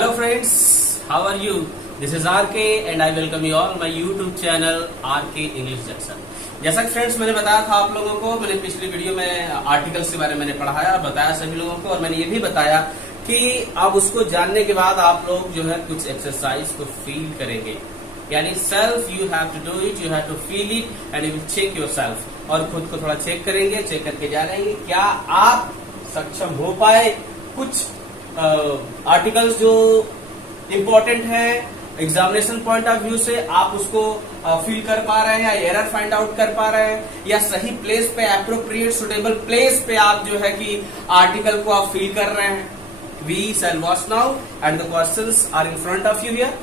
Hello friends, how are you? This is RK and I welcome you all my YouTube channel RK English Jackson। जैसा कि friends मैंने बताया था आप लोगों को, मैंने पिछली वीडियो में आर्टिकल्स के बारे में पढ़ाया और बताया सभी लोगों को, और मैंने ये भी बताया कि अब उसको जानने के बाद आप लोग जो है कुछ एक्सरसाइज को फील करेंगे, यानी self you have to do it, you have to feel it and you will check yourself, और खुद को थोड़ा चेक करेंगे, चेक करके जानेंगे क्या आप सक्षम हो पाए कुछ आर्टिकल्स जो इम्पोर्टेंट है एग्जामिनेशन पॉइंट ऑफ व्यू से, आप उसको फील कर पा रहे हैं या एरर फाइंड आउट कर पा रहे हैं, या सही प्लेस पे एप्रोप्रिएट सुटेबल प्लेस पे आप जो है कि आर्टिकल को आप फील कर रहे हैं। We shall watch now and the questions are in front of you here.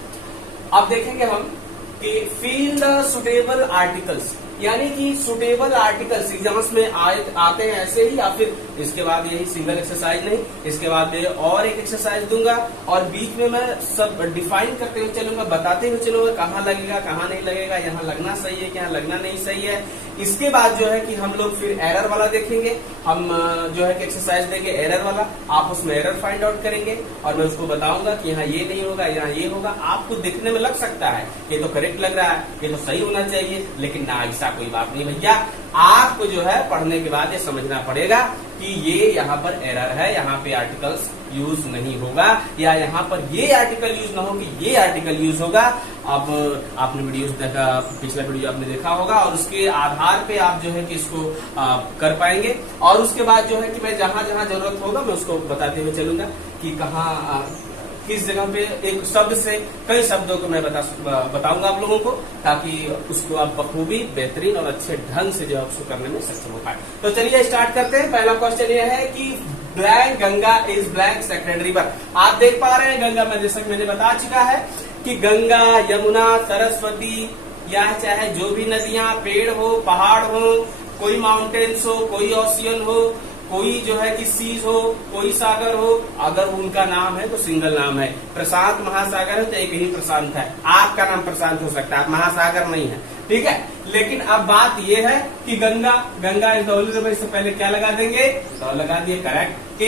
अब देखेंगे हम कि फील द सुटेबल आर्टिकल्स, यानी कि सुटेबल आर्टिकल्स एग्जाम्स में आते हैं ऐसे ही, या फिर इसके बाद यही सिंगल एक्सरसाइज नहीं, इसके बाद मैं और एक एक्सरसाइज दूंगा और बीच में मैं सब डिफाइन करते हुए चलूंगा, बताते हुए चलूंगा कहाँ लगेगा कहाँ नहीं लगेगा, यहाँ लगना सही है यहाँ लगना नहीं सही है। इसके बाद जो है कि हम लोग फिर एरर वाला देखेंगे, हम जो है कि एक्सरसाइज देंगे एरर वाला, आप उसमें एरर फाइंड आउट करेंगे और मैं उसको बताऊंगा कि यहाँ ये नहीं होगा यहाँ ये होगा। आपको दिखने में लग सकता है ये तो करेक्ट लग रहा है, ये तो सही होना चाहिए, लेकिन ना ऐसा कोई बात नहीं भैया, आपको जो है पढ़ने के बाद ये समझना पड़ेगा कि ये यहाँ पर एरर है, यहाँ पे आर्टिकल्स यूज नहीं होगा, या यहाँ पर ये आर्टिकल यूज ना हो कि ये आर्टिकल यूज होगा। अब आपने वीडियो देखा, पिछला वीडियो आपने देखा होगा, और उसके आधार पे आप जो है कि इसको कर पाएंगे, और उसके बाद जो है कि मैं जहां जहां जरूरत होगा मैं उसको बताते हुए चलूंगा कि कहाँ किस जगह पे एक शब्द से कई शब्दों को मैं बताऊंगा आप लोगों को, ताकि उसको आप बखूबी बेहतरीन और अच्छे ढंग से जो है उसको करने में सक्षम हो पाए। तो चलिए स्टार्ट करते हैं। पहला क्वेश्चन ये है कि blank Ganga is blank sacred river. आप देख पा रहे हैं गंगा में, जैसा कि मैंने बता चुका है कि गंगा, यमुना, सरस्वती, या चाहे जो भी नदियां, पेड़ हो, पहाड़ हो, कोई माउंटेन्स हो, कोई ओशियन हो, कोई जो है कि सीज हो, कोई सागर हो, अगर उनका नाम है तो सिंगल नाम है। प्रशांत महासागर है तो एक ही प्रशांत है, आपका नाम प्रशांत हो सकता है, आप महासागर नहीं है, ठीक है। लेकिन अब बात यह है कि Ganga, Ganga is the only river, इससे पहले क्या लगा देंगे, तो लगा दिए, करेक्ट।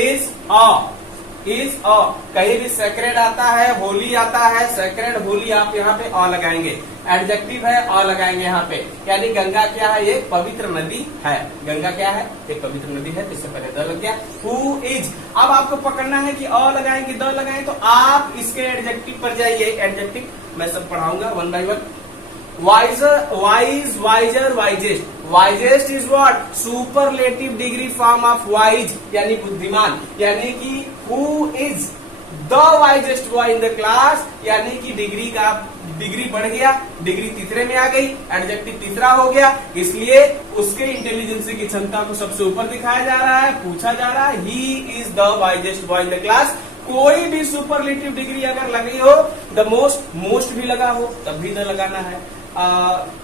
इज अ कहीं भी सेक्रेड आता है, होली आता है, सेक्रेड होली, आप यहाँ पे अ लगाएंगे। एडजेक्टिव है अ लगाएंगे यहाँ पे, यानी गंगा क्या है, एक पवित्र नदी है। गंगा क्या है, एक पवित्र नदी है, इससे पहले द लग गया। हु इज, अब आपको पकड़ना है कि अ लगाएंगे द लगाएंगे, तो आप इसके एडजेक्टिव पर जाइए। एडजेक्टिव मैं सब पढ़ाऊंगा one by one. Wiser, wise, wiser, wisest. Wisest is what, superlative degree form of wise, यानी बुद्धिमान, यानी कि who is the wisest boy in the class, यानी कि डिग्री बढ़ गया, डिग्री तीसरे में आ गई, एडजेक्टिव तीसरा हो गया, इसलिए उसके इंटेलिजेंस की क्षमता को सबसे ऊपर दिखाया जा रहा है, पूछा जा रहा है he is the wisest boy in the class. कोई भी सुपरलेटिव डिग्री अगर लगी हो, द मोस्ट भी लगा हो तब भी द लगाना है,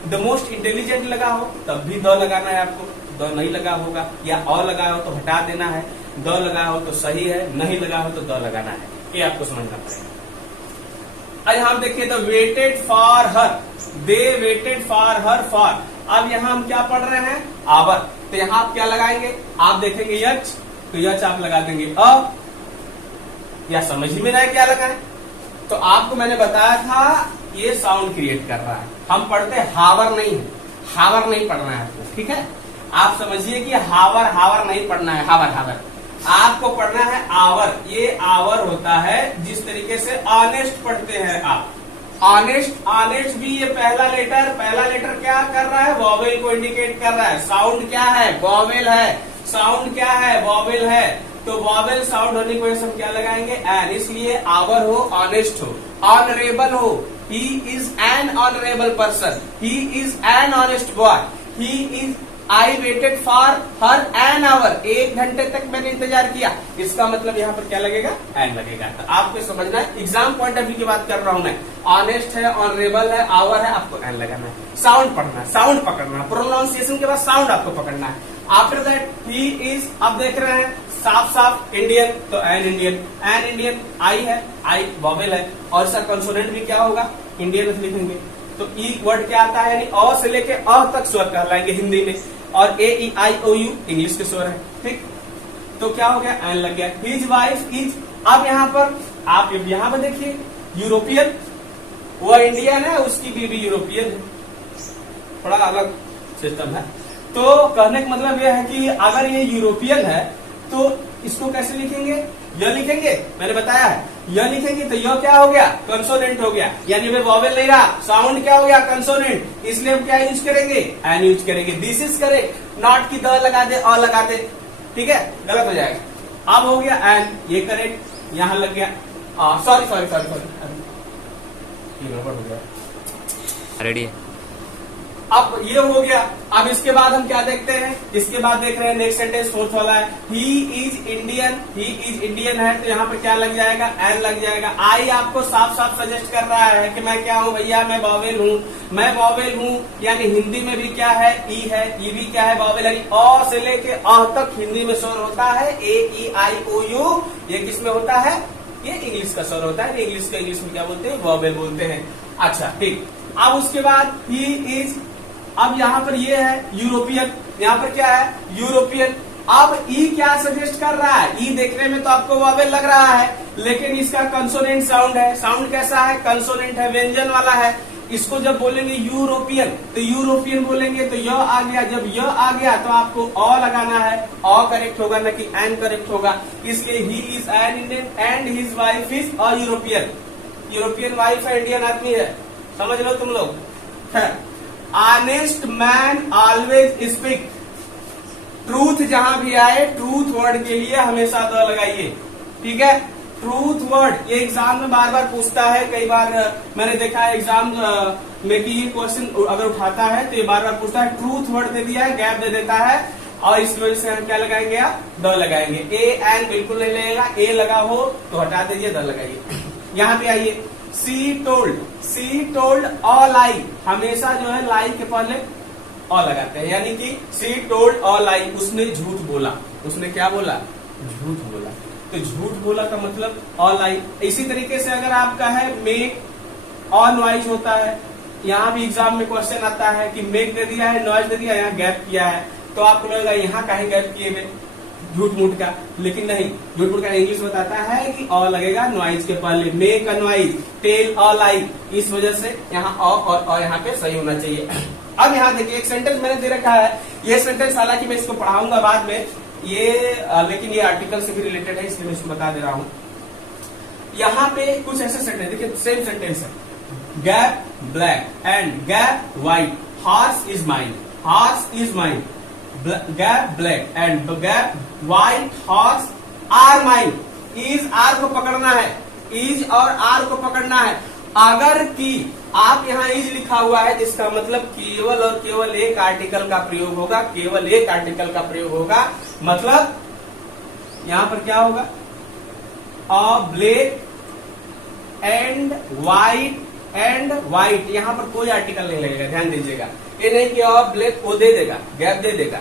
द मोस्ट इंटेलिजेंट लगा हो तब भी द लगाना है आपको, द नहीं लगा होगा या अ लगा हो तो हटा देना है, द लगा हो तो सही है, नहीं लगा हो तो द लगाना है, ये आपको समझना पड़ेगा। अब हम देखिए तो waited for her, they waited for her for. अब यहाँ हम क्या पढ़ रहे हैं, आवर, तो यहाँ आप क्या लगाएंगे, आप देखेंगे यच, तो यच आप लगा देंगे अ, या समझ ही में ना क्या लगाए, तो आपको मैंने बताया था ये साउंड क्रिएट कर रहा है। हम पढ़ते हावर नहीं, हावर नहीं पढ़ना है आपको, ठीक है। आप समझिए कि हावर नहीं पढ़ना है, हावर आपको पढ़ना है आवर। ये आवर होता है जिस तरीके से ऑनेस्ट पढ़ते हैं आप, ऑनेस्ट भी ये पहला लेटर क्या कर रहा है, वॉवेल को इंडिकेट कर रहा है। साउंड क्या है, वॉवेल है, साउंड क्या है, वॉवेल है, तो वॉवेल साउंड होने की वजह से हम क्या लगाएंगे, एन, इसलिए आवर हो, ऑनेस्ट हो, ऑनरेबल हो, he is an honourable person, he is an honest boy, he is, I waited for her an hour, 1 घंटे तक मैंने इंतजार किया, इसका मतलब यहाँ पर क्या लगेगा, एन लगेगा। तो आपको समझना है, एग्जाम पॉइंट ऑफ व्यू की बात कर रहा हूं मैं, ऑनेस्ट है, ऑनरेबल है, आवर है, आपको एन लगाना है। साउंड पढ़ना है, साउंड पकड़ना है, प्रोनाउंसिएशन के बाद साउंड आपको पकड़ना है। आफ्टर दैट ही इज, आप देख रहे हैं साफ इंडियन, तो एन इंडियन, आई है, आई वॉवेल है, और इसका कंसोनेंट भी क्या होगा, इंडियन लिखेंगे, तो ई वर्ड क्या आता है, यानी अ से लेके अ तक स्वर कहलाएंगे हिंदी में, और ए ई आई ओ यू इंग्लिश के स्वर है, ठीक। तो क्या हो गया, एन लग गया। हिज वाइफ इज, अब यहाँ पर आप यहाँ पे देखिए यूरोपियन, वो इंडियन है, उसकी बीवी यूरोपियन है, थोड़ा अलग सिस्टम है। तो कहने का मतलब यह है कि अगर ये यूरोपियन है तो इसको कैसे लिखेंगे, यह लिखेंगे, मैंने बताया है यह लिखेंगे तो यह क्या हो गया, कंसोनेंट हो गया, यानी वे वॉवेल नहीं रहा, साउंड क्या हो गया, कंसोनेंट, इसलिए हम क्या यूज करेंगे, एन यूज करेंगे। दिस इज करेक्ट, नॉट की द लगा दे और लगा दे, ठीक है, गलत हो जाएगा। अब हो गया एन, ये करेक्ट, यहां लग गया, सॉरी सॉरी सॉरी सॉरी, गड़बड़ हो गया, रेडी है। अब ये हो गया। अब इसके बाद हम क्या देखते हैं, इसके बाद देख रहे हैं नेक्स्ट सेंटेंस फोर्थ वाला है, he is Indian, he is Indian है तो यहाँ पे क्या लग जाएगा, एन लग जाएगा। आई आपको साफ साफ सजेस्ट कर रहा है कि मैं क्या हूँ भैया, मैं वॉवेल हूँ, मैं वॉवेल हूँ, यानी हिंदी में भी क्या है, ई है, ई भी क्या है, वॉवेल, यानी अ से लेके अ तक हिंदी में स्वर होता है, ए ई आई ओ यू, ये किस में होता है, ये इंग्लिश का स्वर होता है, इंग्लिश का इंग्लिश में क्या बोलते हैं, वॉवेल बोलते हैं। अच्छा ठीक, अब उसके बाद ही इज, अब यहाँ पर ये है यूरोपियन, यहाँ पर क्या है, यूरोपियन। अब ई क्या सजेस्ट कर रहा है, ई देखने में तो आपको वॉवेल लग रहा है, लेकिन इसका कंसोनेंट साउंड है, साउंड कैसा है, कंसोनेंट है, व्यंजन वाला है। इसको जब बोलेंगे यूरोपियन तो यूरोपियन बोलेंगे तो यह आ गया, जब यह आ गया तो आपको अ लगाना है, अ करेक्ट होगा न कि एन करेक्ट होगा, इसलिए he is an Indian and his wife is a European. European wife है, इंडियन आदमी है, समझ लो तुम लोग। Honest man always speak, truth जहां भी आए ट्रूथ वर्ड के लिए हमेशा द लगाइए, ठीक है। ट्रूथ वर्ड ये एग्जाम में बार बार पूछता है, कई बार मैंने देखा है एग्जाम में कि ये क्वेश्चन अगर उठाता है तो ये बार बार पूछता है, ट्रूथ वर्ड दे दिया है, गैप दे देता है, और इस वजह से हम क्या लगाएंगे, द लगाएंगे। ए एन बिल्कुल नहीं लगेगा, ए लगा हो तो हटा दीजिए, द लगाइए। यहाँ पे आइए, सी टोल्ड अ लाई, हमेशा जो है लाई के पहले अ लगाते हैं, यानी कि सी टोल्ड अ लाई, उसने झूठ बोला, उसने क्या बोला, झूठ बोला, तो झूठ बोला का मतलब अ लाई। इसी तरीके से अगर आपका है मेक, अ नॉइज होता है, यहाँ भी एग्जाम में क्वेश्चन आता है कि मेक दे दिया है, नॉइज दे दिया है, यहाँ गैप किया है, तो आपको लगेगा यहाँ काहे गैप किए हुए, झूठ मूठ का, लेकिन नहीं, झूठ मूठ का इंग्लिश बताता है कि अ लगेगा नॉइज के पहले, make a noise, tell a lie, इस वजह से यहाँ अ और अ यहाँ पे सही होना चाहिए। अब यहाँ देखिए एक सेंटेंस मैंने दे रखा है, ये सेंटेंस हालांकि मैं इसको पढ़ाऊंगा बाद में, ये लेकिन ये आर्टिकल से भी रिलेटेड है, इसलिए मैं इसको बता दे रहा हूँ। यहाँ पे कुछ ऐसे सेंटेंस देखिए, सेम सेंटेंस है, gap black and gap white, horse is mine, horse is mine, gap black and gap white horse are mine. Is are को पकड़ना है, इज और आर को पकड़ना है। अगर कि आप यहाँ इज लिखा हुआ है जिसका मतलब केवल और केवल एक आर्टिकल का प्रयोग होगा, केवल एक आर्टिकल का प्रयोग होगा, मतलब यहाँ पर क्या होगा, अ ब्लैक एंड व्हाइट, यहाँ पर कोई आर्टिकल नहीं लगेगा, ध्यान दीजिएगा। ये नहीं कि अ ब्लैक वो दे देगा, गैप दे देगा,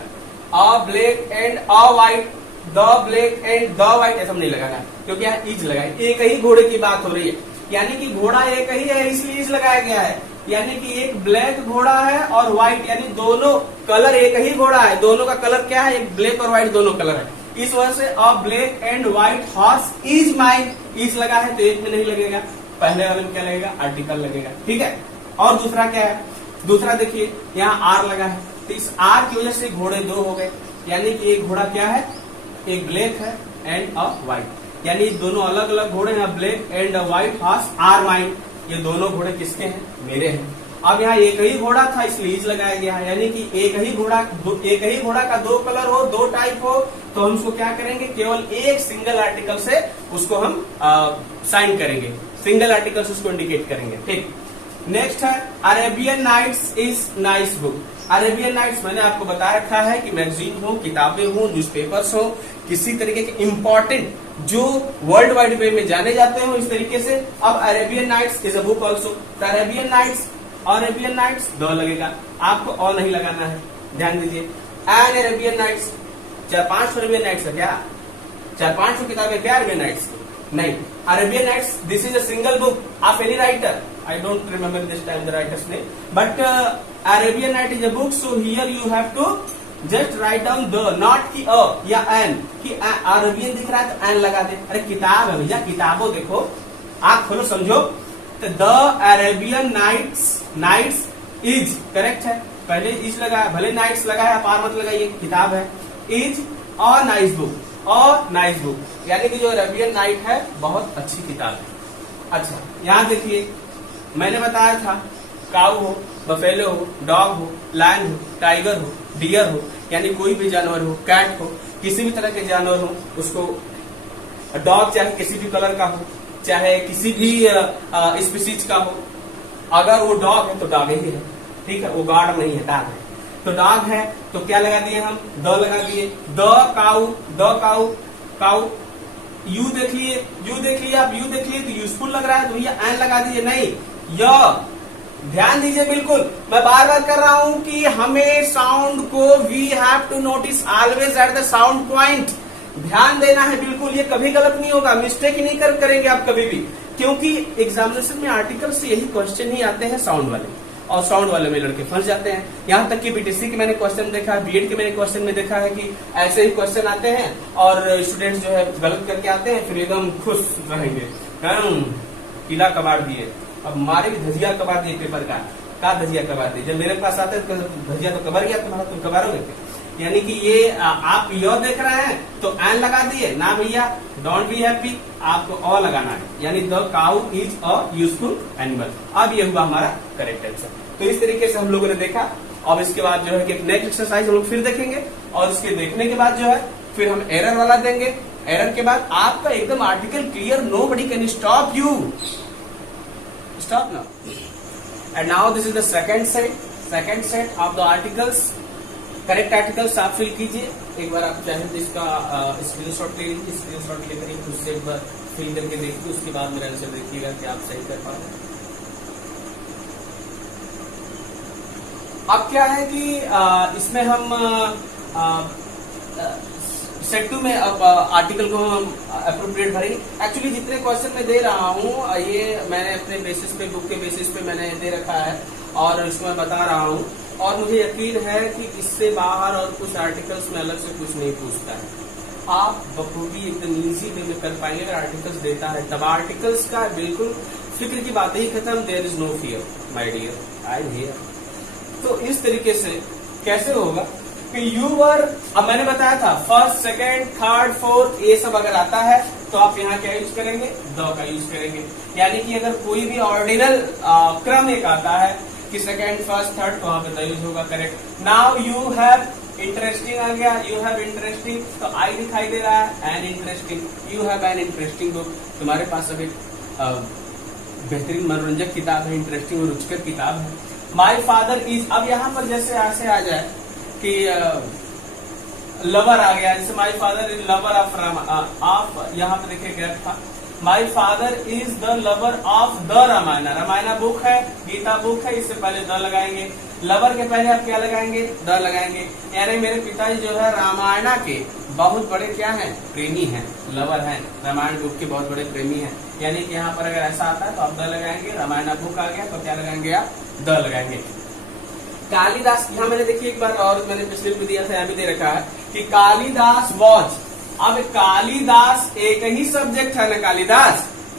अ black and a white, the black and the white, ऐसा नहीं लगाना, क्योंकि यहाँ इज लगाए, एक ही घोड़े की बात हो रही है, यानी कि घोड़ा एक ही है इसलिए इज लगाया गया है, यानी कि एक ब्लैक घोड़ा है और व्हाइट, यानी दोनों कलर एक ही घोड़ा है, दोनों का कलर क्या है, एक ब्लैक और व्हाइट दोनों कलर है, इस वजह से अ black and white horse is mine, is लगा है तो एक में नहीं लगेगा, पहले वाले में क्या लगेगा, आर्टिकल लगेगा, ठीक है। और दूसरा क्या है, दूसरा देखिए यहाँ आर लगा है, तो इस आर की वजह से घोड़े दो हो गए, यानी कि एक घोड़ा क्या है, एक ब्लैक है एंड अ व्हाइट, यानी दोनों अलग अलग घोड़े हैं, black and white horse are mine, ये दोनों घोड़े किसके हैं, मेरे हैं। अब यहाँ एक ही घोड़ा था इसलिए इज लगाया गया है, यानी कि एक ही घोड़ा का दो कलर हो, दो टाइप हो, तो हम उसको क्या करेंगे, केवल एक सिंगल आर्टिकल से उसको हम साइन करेंगे, सिंगल आर्टिकल से उसको इंडिकेट करेंगे, ठीक। नेक्स्ट है Arabian Nights is nice book. Arabian Nights मैंने आपको बता रखा है कि मैगजीन हो, किताबें हो, न्यूज़पेपर्स हो, किसी तरीके के इंपॉर्टेंट जो वर्ल्ड वाइड वेब में जाने जाते हो इस तरीके से। अब Arabian Nights is a book also, Arabian Nights the लगेगा, आपको और नहीं लगाना है, ध्यान दीजिए। An Arabian Nights, 4-5 Arabian Nights है क्या, 4-5 किताबें क्या अरेबियन नाइट्स की, नहीं। Arabian Nights this is a single book of any writer, I don't remember this time the writer's name, but Arabian Night is a book, so here you have to just write down the, not की अ या N, कि Arabian दिख रहा है तो N लगा दे। अरे किताब है भैया, किताबों देखो, आंख खोलो समझो। तो the Arabian Nights is correct है, पहले इज लगाया, भले नाइट्स लगाया आप आर मत लगाइए, किताब है। Is a nice book, a nice book, यानी कि जो अरेबियन नाइट है बहुत अच्छी किताब है। अच्छा यहां देखिए, मैंने बताया था काऊ हो, बफेलो हो, डॉग हो, लायन हो, टाइगर हो, डियर हो, यानी कोई भी जानवर हो, कैट हो, किसी भी तरह के जानवर हो उसको, डॉग चाहे किसी भी कलर का हो, चाहे किसी भी स्पीसीज का हो, अगर वो डॉग है तो डॉग ही है, ठीक है, वो गार्ड नहीं है, डॉग है। तो डॉग है तो क्या लगा दिए हम, द लगा दिए, द काऊ, काऊ। यू देख लिए, आप यू देख लिए तो यूजफुल लग रहा है तो भैया एन लगा दीजिए, नहीं य। ध्यान दीजिए, बिल्कुल मैं बार बार कर रहा हूं कि हमें साउंड को we have to notice always at the sound point, ध्यान देना है बिल्कुल, ये कभी गलत नहीं होगा, मिस्टेक नहीं करेंगे आप कभी भी, क्योंकि एग्जामिनेशन में आर्टिकल से यही क्वेश्चन ही आते हैं साउंड वाले, और साउंड वाले में लड़के फंस जाते हैं। यहाँ तक कि बीटीसी के मैंने क्वेश्चन देखा है, बीएड के मैंने क्वेश्चन में देखा है कि ऐसे ही क्वेश्चन आते हैं और स्टूडेंट्स जो है गलत करके आते हैं, फिर एकदम खुश रहेंगे, किला कबाड़ दिए, अब मारे धजिया कबाड़ दिए पेपर का धजिया कबाड़ दिए। जब मेरे पास आते हैं तो धजिया तो कबर गया तुम्हारा, तुम कबारोगे क्या? यानी कि ये आप यो देख रहे हैं तो एन लगा दिए ना भैया, डोंट बी हैप्पी, आपको अ लगाना है, यानी the cow is a useful animal. अब ये हुआ हमारा करेक्ट आंसर। तो इस तरीके से हम लोगों ने देखा। अब इसके बाद जो है कि नेक्स्ट एक्सरसाइज हम लोग फिर देखेंगे, और इसके देखने के बाद जो है फिर हम एरर वाला देंगे। एरर के बाद आपका एकदम article clear, nobody can stop you, stop now. And now this is the second set of the articles. Correct articles आप फिल कीजिए, एक बार आप चाहें तो इसका स्क्रीनशॉट ले लीजिए, स्क्रीनशॉट लेकर ही उससे एक बार फिल करके देखिए, उसके बाद मेरा आंसर देखिएगा कि आप सही कर पा रहे हैं। अब क्या है कि इसमें हम सेट 2 में अब आर्टिकल को हम अप्रोप्रिएट भरेंगे। एक्चुअली जितने क्वेश्चन मैं दे रहा हूँ ये मैंने अपने बेसिस पे, बुक के बेसिस पे मैंने दे रखा है और इसको मैं बता रहा हूँ, और मुझे यकीन है कि इससे बाहर और कुछ आर्टिकल्स में अलग से कुछ नहीं पूछता है। आप बखूबी एकदम इजी वे में कर पाएंगे अगर आर्टिकल्स देता है तब। आर्टिकल्स का बिल्कुल फिक्र की बात ही खत्म, there is no fear my dear, I am here. तो इस तरीके से कैसे होगा कि यूवर, अब मैंने बताया था फर्स्ट, सेकंड, थर्ड, फोर्थ, ये सब अगर आता है तो आप यहाँ क्या यूज करेंगे, द का यूज करेंगे। यानी कि अगर कोई भी ऑर्डिनल क्रम एक आता है कि सेकंड, फर्स्ट, थर्ड, तो वहां पे द यूज होगा। Correct. Now you have interesting आ गया, यू हैव इंटरेस्टिंग, तो आई दिखाई दे रहा है, an interesting, you have an interesting book, तुम्हारे पास अब एक बेहतरीन मनोरंजक किताब है, इंटरेस्टिंग और रुचिकर किताब है। माई फादर इज, अब यहाँ पर जैसे ऐसे आ जाए कि लवर आ गया, जैसे my father is lover of आप यहाँ पे देखिए गैप था, my father is the lover of the Ramayana. Ramayana book है, गीता बुक है, इससे पहले द लगाएंगे। लवर के पहले आप क्या लगाएंगे, द लगाएंगे। यानी मेरे पिताजी जो है रामायण के बहुत बड़े क्या हैं, प्रेमी हैं, लवर हैं, रामायण बुक के बहुत बड़े प्रेमी हैं। यानी कि यहाँ पर अगर ऐसा आता है तो आप द लगाएंगे, रामायण बुक आ गया तो क्या लगाएंगे आप, द लगाएंगे। कालिदास, यहाँ मैंने देखिए एक बार और मैंने पिछले में दिया था, यहाँ भी दे रखा है कि कालिदास वॉज, अब कालिदास एक ही सब्जेक्ट है ना,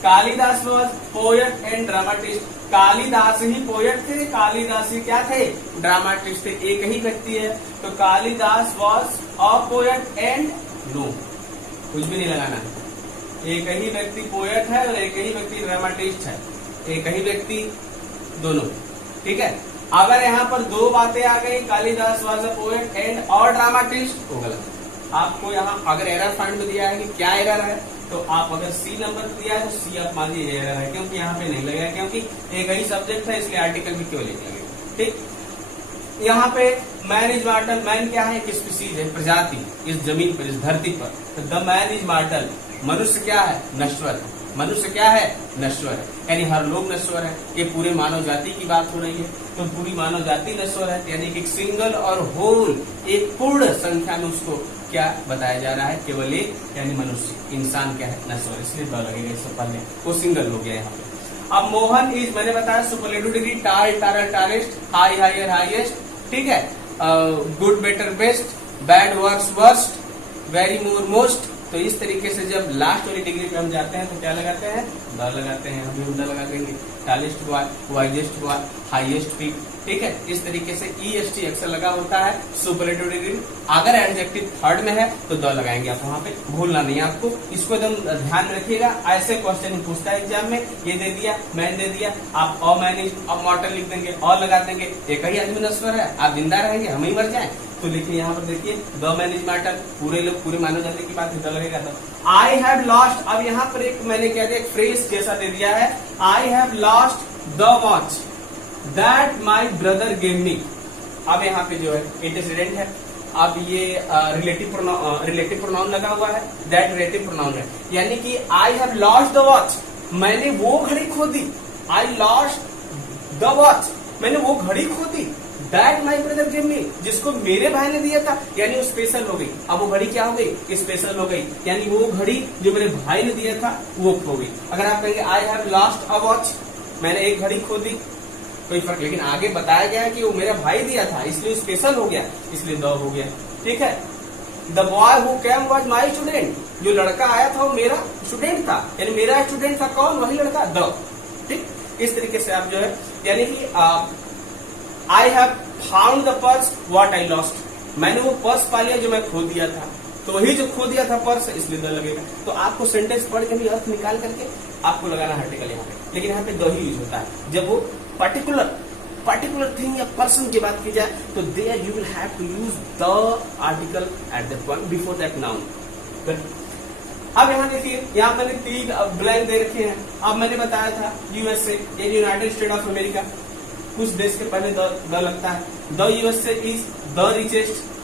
Kalidas was poet and dramatist. Kalidas he poet थे, कालिदास ही क्या थे, ड्रामाटिस्ट थे, एक ही व्यक्ति है। तो Kalidas was a poet and, no कुछ भी नहीं लगाना है, एक ही व्यक्ति पोएट है और एक ही व्यक्ति ड्रामाटिस्ट है, एक ही व्यक्ति दोनों, ठीक है। अगर यहाँ पर दो बातें आ गई, Kalidas was a poet and और ड्रामाटिस्ट, तो गलत। आपको यहाँ अगर एरर फाइंड में दिया है कि क्या एरर है, तो आप अगर सी नंबर दिया है तो सी आप मान लीजिए एरर है, क्योंकि यहाँ पे नहीं लगेगा, क्योंकि एक ही सब्जेक्ट है इसलिए आर्टिकल भी क्यों लिखेंगे, ठीक। यहाँ पे मैन इज मॉर्टल, मैन क्या है, एक स्पीसीज है, प्रजाति इस जमीन पर, इस धरती पर। तो द मैन इज मॉर्टल, मनुष्य क्या है, नश्वर है, मनुष्य क्या है, नश्वर है, यानी हर लोग नश्वर है। ये पूरे मानव जाति की बात हो रही है, तो पूरी मानव जाति नश्वर है, यानी कि एक सिंगल और होल, एक पूर्ण संख्या में उसको क्या बताया जा रहा है, केवल एक, यानी मनुष्य, इंसान क्या है, नश्वर, इसलिए द लगेगा इससे पहले, वो सिंगल हो गया यहाँ पे। अब मोहन इज, मैंने बताया सुपरलेटिव डिग्री, टाल, टारल, टालेस्ट, हाई, हायर, हाईएस्ट, ठीक है। Good better best, bad worse worst, very more most. तो इस तरीके से जब लास्ट वाली डिग्री पे हम जाते हैं तो क्या लगाते हैं, द लगाते हैं। हम द लगा देंगे, tallest boy, wisest boy, highest peak. ठीक है, इस तरीके से EST अक्सर लगा होता है सुपरलेटिव डिग्री। अगर एडजेक्टिव थर्ड में है तो द लगाएंगे आप वहां पे, भूलना नहीं है आपको, इसको एकदम ध्यान में रखिएगा। ऐसे क्वेश्चन पूछता है एग्जाम में, ये दे दिया, मैन दे दिया, आप अ मैनेज, अब मॉर्टल लिख देंगे, और लगा देंगे। एक ही आदमी नश्वर है, आप जिंदा रहेंगे, हम ही मर जाए। तो लिखिए यहाँ पर, देखिए द मैनेज मैटर, पूरे लोग पूरे मानव जाति की बात द लगेगा। तो आई हैव लॉस्ट, अब यहाँ पर एक मैंने क्या दिया, एक फ्रेज जैसा दे दिया है, आई have lost the watch that my brother gave me. अब यहाँ पे जो है एंटीसीडेंट है, अब ये रिलेटिव प्रोनाउन लगा हुआ है, दैट रिलेटिव प्रोनाउन है, यानी कि I have lost the watch, मैंने वो घड़ी खो दी। आई लॉस्ट द वॉच, मैंने वो घड़ी खो दी। That my brother give me, जिसको मेरे भाई ने दिया था, यानी वो स्पेशल हो गई। अब वो घड़ी क्या हो गई, स्पेशल हो गई, यानी वो घड़ी जो मेरे भाई ने दिया था वो खो गई। अगर आप कहेंगे आई हैव लॉस्ट अ वॉच, मैंने एक घड़ी खो दी, कोई फर्क, लेकिन आगे बताया गया है कि वो मेरा भाई दिया था इसलिए स्पेशल हो गया, इसलिए द हो गया। ठीक है, the boy who came was my student, जो लड़का आया था वो मेरा स्टूडेंट था, यानी मेरा स्टूडेंट था कौन, वही लड़का, द। ठीक, इस तरीके से आप जो है, यानी कि I have found the purse what I lost, मैंने वो पर्स पा लिया जो मैं खो दिया था, तो वही जो खो दिया था पर्स, इसलिए द लगेगा। तो आपको सेंटेंस पढ़ के भी अर्थ निकाल करके आपको लगाना है आर्टिकल यहाँ पे, लेकिन यहाँ पे द ही यूज होता है। जब वो पर्टिकुलर थिंग या पर्सन की बात की जाए तो there you will have to use the article at that point before that noun. अब यहाँ देखिए, यहाँ मैंने 3 ब्लैंक दे रखे हैं। अब मैंने बताया था USA, United state of America, कुछ देश के पहले द लगता है। The USA is the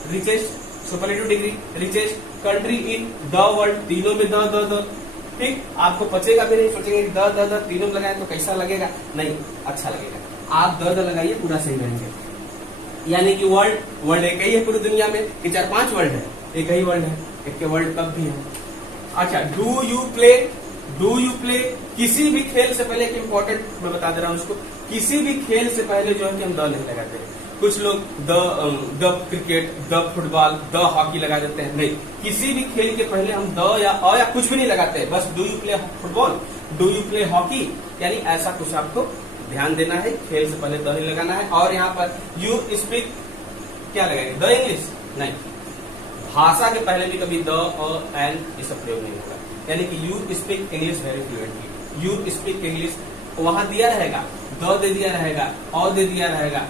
richest superlative degree, richest country in the world, तीनों में द। ठीक, आपको पचेगा भी नहीं, सोचेंगे द तीनों में लगाए तो कैसा लगेगा, नहीं अच्छा लगेगा। आप द लगाइए, पूरा सही रहेंगे। यानी कि वर्ल्ड एक ही है पूरी दुनिया में कि 4-5 वर्ल्ड है, एक ही वर्ल्ड है, एक के वर्ल्ड कप भी है। अच्छा, डू यू प्ले, किसी भी खेल से पहले, एक इंपॉर्टेंट मैं बता दे रहा हूँ उसको, किसी भी खेल से पहले जो है कि हम द नहीं लगाते। कुछ लोग the cricket, the football, the hockey लगा देते हैं, नहीं, किसी भी खेल के पहले हम द या अ या कुछ भी नहीं लगाते, बस do you play football, do you play hockey, यानी ऐसा कुछ आपको ध्यान देना है, खेल से पहले द नहीं लगाना है। और यहाँ पर यू स्पीक क्या लगाएंगे, द इंग्लिश, नहीं, भाषा के पहले भी कभी द और एन इसका प्रयोग नहीं होगा, यानी कि you speak English very fluently, you speak English, वहां दिया रहेगा, द दे दिया रहेगा, और दे दिया रहेगा,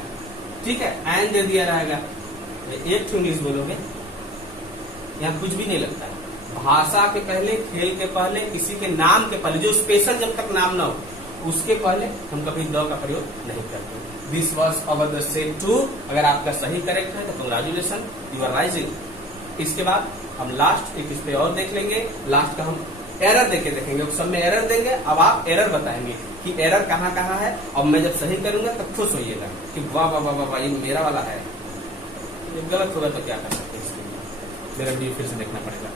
ठीक है, एन दे दिया रहेगा, एक तो इंग्लिश बोलोगे, यहाँ कुछ भी नहीं लगता है। भाषा के पहले, खेल के पहले, किसी के नाम के पहले, जो स्पेशल जब तक नाम ना हो उसके पहले हम कभी द का प्रयोग नहीं करते। This was our the same too, अगर आपका सही करेक्ट है तो कंग्रेचुलेशन, यू आर राइजिंग। इसके बाद हम लास्ट एक इस पे और देख लेंगे, लास्ट का हम एरर देखेंगे, सब में एरर देंगे। अब आप एरर बताएंगे कि एरर कहाँ कहाँ है, और मैं जब सही करूंगा तब खुश होइएगा कि वाह वाह वाह वाह ये मेरा वाला है। जब गलत होगा तो क्या कर सकते हैं, इसके लिए मेरा वीडियो फिर से देखना पड़ेगा।